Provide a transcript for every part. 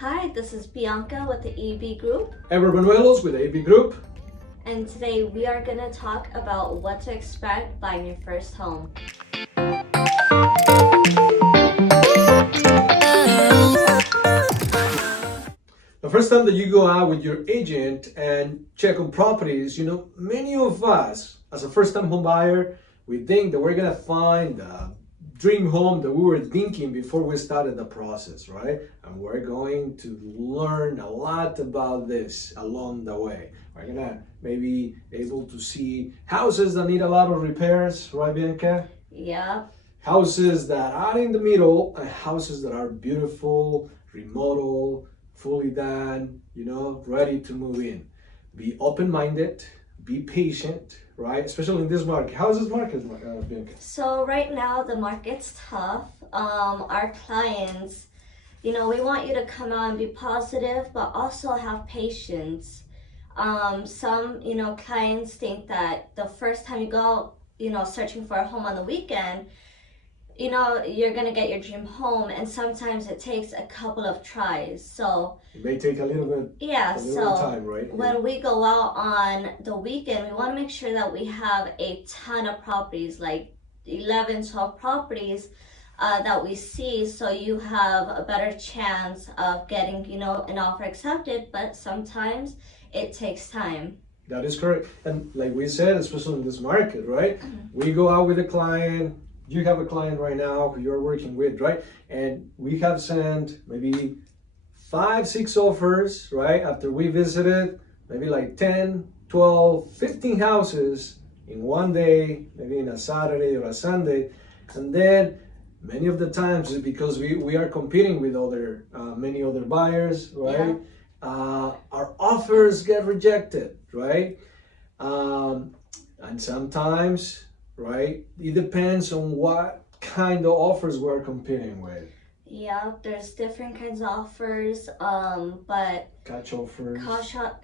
Hi, this is Bianca with the EB Group, And we're Banuelos with AB Group. and today we are going to talk about what to expect buying your first home. The first time that you go out with your agent and check on properties, many of us, as a first-time home buyer, we think that we're gonna find the dream home that we were thinking before we started the process, right? And we're going to learn a lot about this along the way. We're gonna maybe able to see houses that need a lot of repairs, right, Bianca? Yeah, Houses that are in the middle and houses that are beautiful, remodeled, fully done, ready to move in. Be open-minded, be patient, right? Especially in this market. How is this market, Bianca? so right now the market's tough. Our clients, we want you to come out and be positive, but also have patience. Some, clients think that the first time you go, searching for a home on the weekend, you're gonna get your dream home, and sometimes it takes a couple of tries. So It may take a little bit, yeah, of time, right? when we go out on the weekend, we want to make sure that we have a ton of properties, like 11, 12 properties that we see, so you have a better chance of getting, an offer accepted, but sometimes it takes time. That is correct. And like we said, especially in this market, right? We go out with a client. You have a client right now who you're working with, right? And we have sent maybe 5, 6 offers, right? After we visited maybe like 10, 12, 15 houses in one day, maybe in a Saturday or a Sunday. And then many of the times it's because we are competing with many other buyers, right? Our offers get rejected, right? And sometimes, right, it depends on what kind of offers we're competing with. Yeah, there's different kinds of offers, but Cash offers.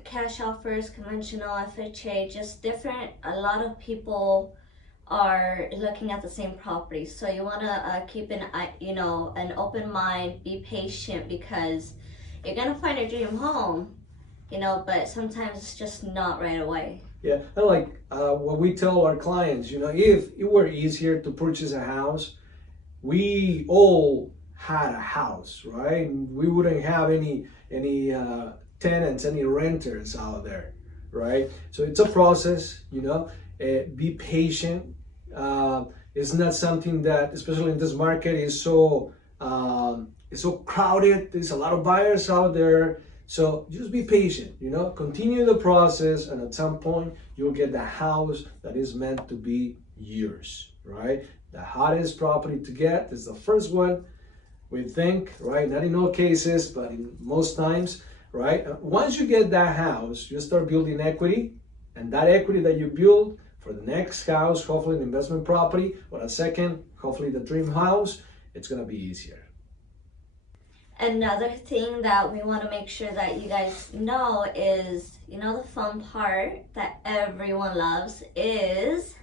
cash offers, conventional, FHA, just different. A lot of people are looking at the same property, so you want to keep an open mind, be patient, because you're gonna find a dream home, but sometimes it's just not right away. Yeah, and like what we tell our clients, if it were easier to purchase a house, we all had a house, right? We wouldn't have any tenants, any renters out there, right? So it's a process, be patient. It's not something that, especially in this market, it's so crowded. There's a lot of buyers out there. So just be patient, continue the process, and at some point you'll get the house that is meant to be yours, right? The hottest property to get is the first one, we think, right? Not in all cases, but in most times, right? Once you get that house, you start building equity, and that equity that you build for the next house, hopefully an investment property, or a second, hopefully the dream house, it's gonna be easier. Another thing that we want to make sure that you guys know is, the fun part that everyone loves is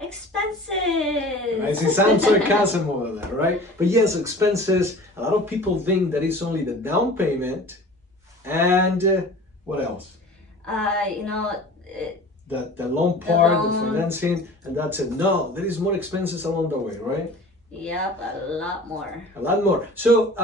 expenses. I see some sarcasm over there, right? But yes, expenses. A lot of people think that it's only the down payment and what else? The loan part, the financing, and that's it. No, there is more expenses along the way, right? Yep, a lot more. A lot more. So,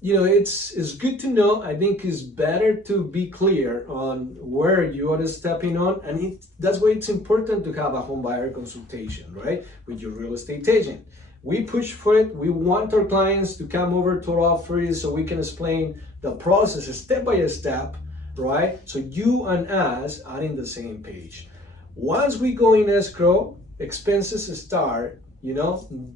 it's good to know. I think it's better to be clear on where you are stepping on, and that's why it's important to have a home buyer consultation, right, with your real estate agent. We push for it. We want our clients to come over to our office so we can explain the process step by step, right? So you and us are in the same page. Once we go in escrow, expenses start,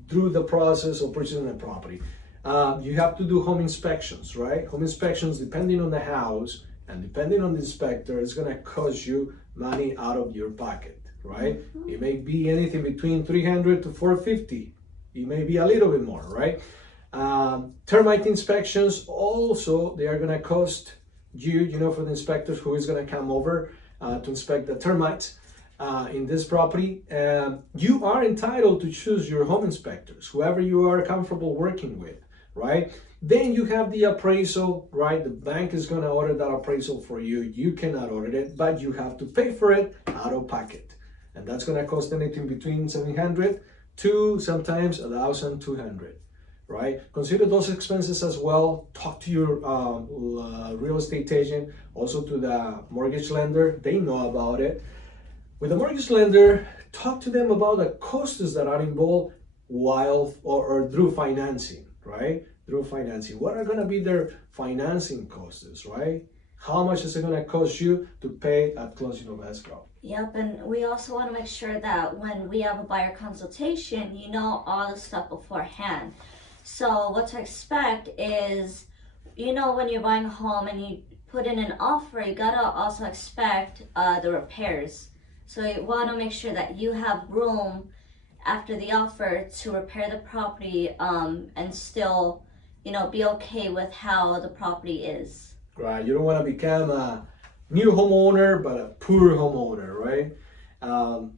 through the process of purchasing a property. You have to do home inspections, right? Home inspections, depending on the house and depending on the inspector, it's gonna cost you money out of your pocket, right? It may be anything between $300 to $450. It may be a little bit more, right? Termite inspections also, they are gonna cost you, for the inspectors who is gonna come over to inspect the termites. In this property, you are entitled to choose your home inspectors, whoever you are comfortable working with, right? Then you have the appraisal, right? The bank is going to order that appraisal for you. You cannot order it, but you have to pay for it out of pocket. And that's going to cost anything between 700 to sometimes 1,200, right? Consider those expenses as well. Talk to your real estate agent, also to the mortgage lender. They know about it. With the mortgage lender, talk to them about the costs that are involved while or through financing, right? Through financing. What are going to be their financing costs, right? How much is it going to cost you to pay at closing of escrow? Yep, and we also want to make sure that when we have a buyer consultation, you know all the stuff beforehand. So what to expect is, you know, when you're buying a home and you put in an offer, you gotta also expect the repairs. So you want to make sure that you have room after the offer to repair the property and still, you know, be okay with how the property is. Right, you don't want to become a new homeowner, but a poor homeowner, right?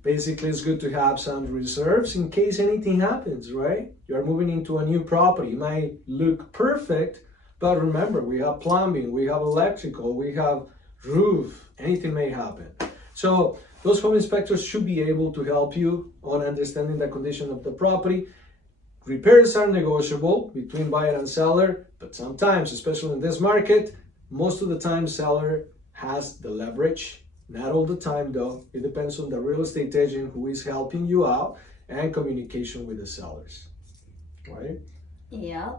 Basically, it's good to have some reserves in case anything happens, right? You're moving into a new property. It might look perfect, but remember, we have plumbing, we have electrical, we have roof, anything may happen. So those home inspectors should be able to help you on understanding the condition of the property. Repairs are negotiable between buyer and seller, but sometimes, especially in this market, most of the time seller has the leverage. Not all the time though. It depends on the real estate agent who is helping you out and communication with the sellers, right? Yeah.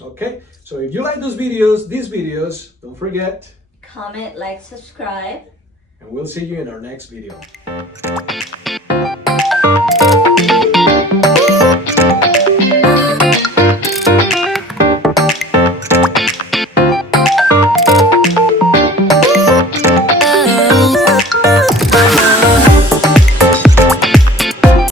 Okay, so if you like these videos, don't forget, Comment, like, subscribe. and we'll see you in our next video.